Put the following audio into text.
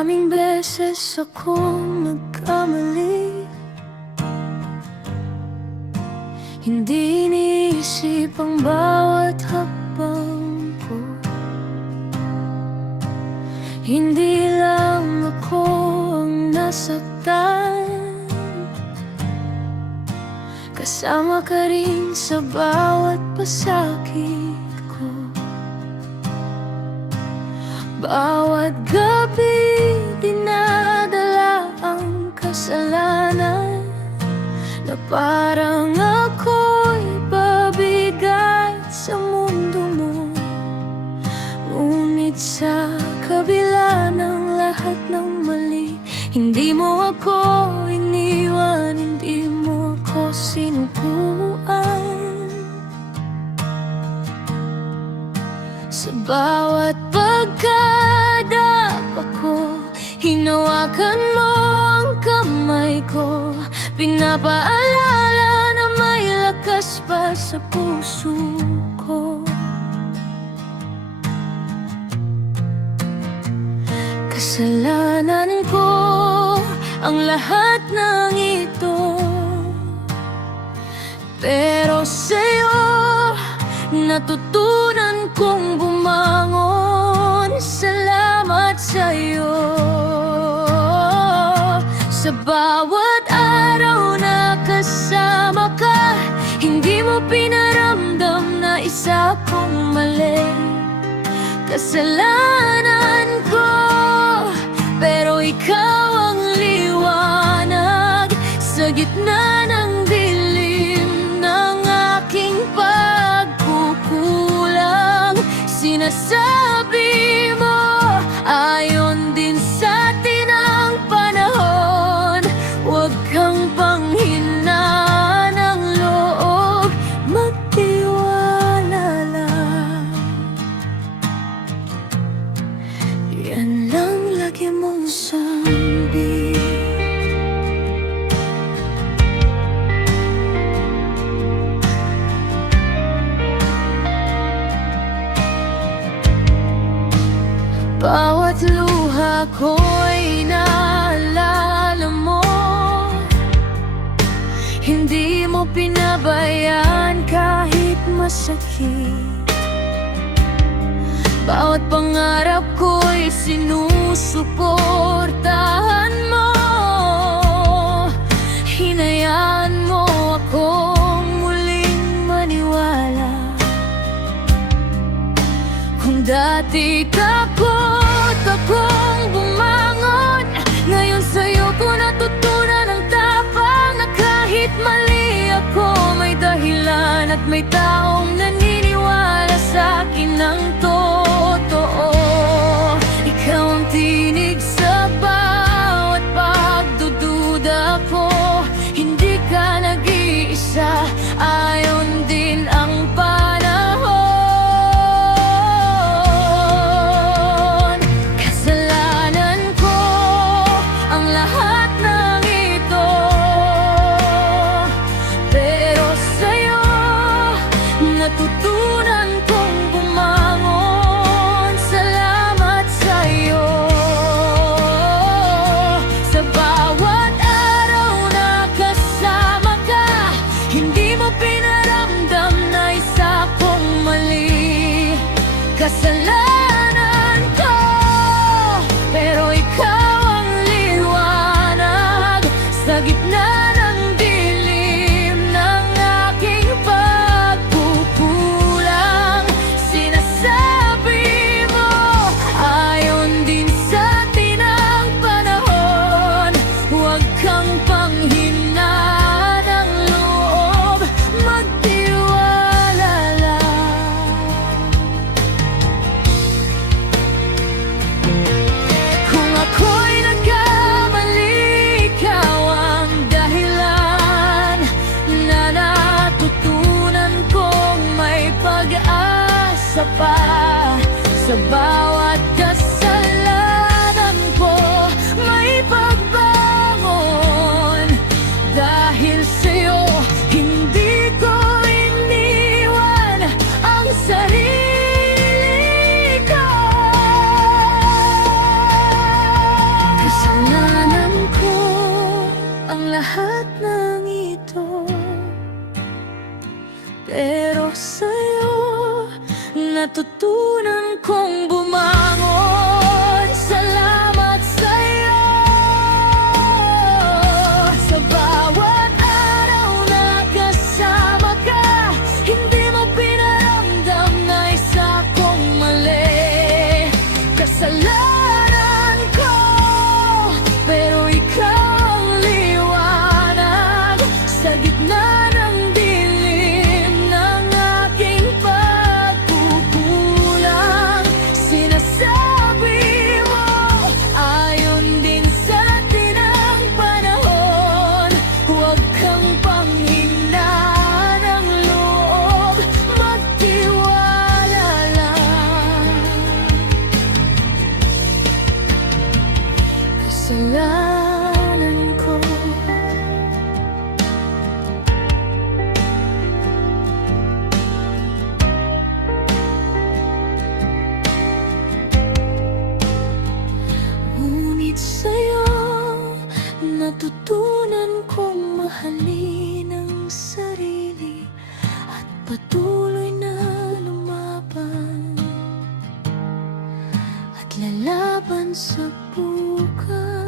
Maraming beses akong nagkamali, hindi iniisip ang bawat hakbang ko. Hindi lang ako ang nasaktan, kasama ka rin sa bawat pasakit ko. Bawat gabi dinadala ang kasalanan, na parang ako'y pabigat sa mundo mo. Ngunit sa kabila ng lahat ng mali, hindi mo ako iniwan, hindi mo ako sinubuan. Sa bawat pagkadapa ko, hinawakan mo ang kamay ko, pinapaalala na may lakas pa sa puso ko. Kasalanan ko ang lahat ng ito, pero sa'yo natutunan kong bumangon. Salamat sa'yo. Sa bawat araw na kasama ka, hindi mo pinaramdam na isa kong mali. Kasalanan ko, pero ikaw ang liwanag sa gitna ng dilim ng aking pagkukulang. Sinasabi mo, ayon din sa tinang panahon, huwag kang panghinaan ng loob, magtiwala lang. Yan lang lagi mong sabi. Bawat luha ko'y naalala mo, hindi mo pinabayaan kahit masakit. Bawat pangarap ko'y sinusuportahan mo, hinayaan mo akong muling maniwala. Kung dati takot akong bumangon, ngayon sa'yo ko natutunan ang tapang, na kahit mali ako, may dahilan at may taong naniniwala sa akin ng totoo. Ikaw ang tinig sa bawat pagdududa ko, hindi ka nag-iisa, ayon din ang panahon. Kasalanan ko ang lahat ng ito, pero sa'yo natutunan kong bumangon. Salamat sa'yo sa bawat araw na kasama ka. Hindi mo pinaramdam na isa kong mali. Kasalanan ko, pero ikaw ang liwanag sa gitna ng dilim ng aking pagkukulang. Sinasabi mo, ayon din sa tinang panahon, huwag kang panghinaan ng loob, magtiwala lang. Kasalanan ko, ngunit sa'yo natutunan kong mahalin ang sarili at patuloy na lumaban at lalaban sa bukas.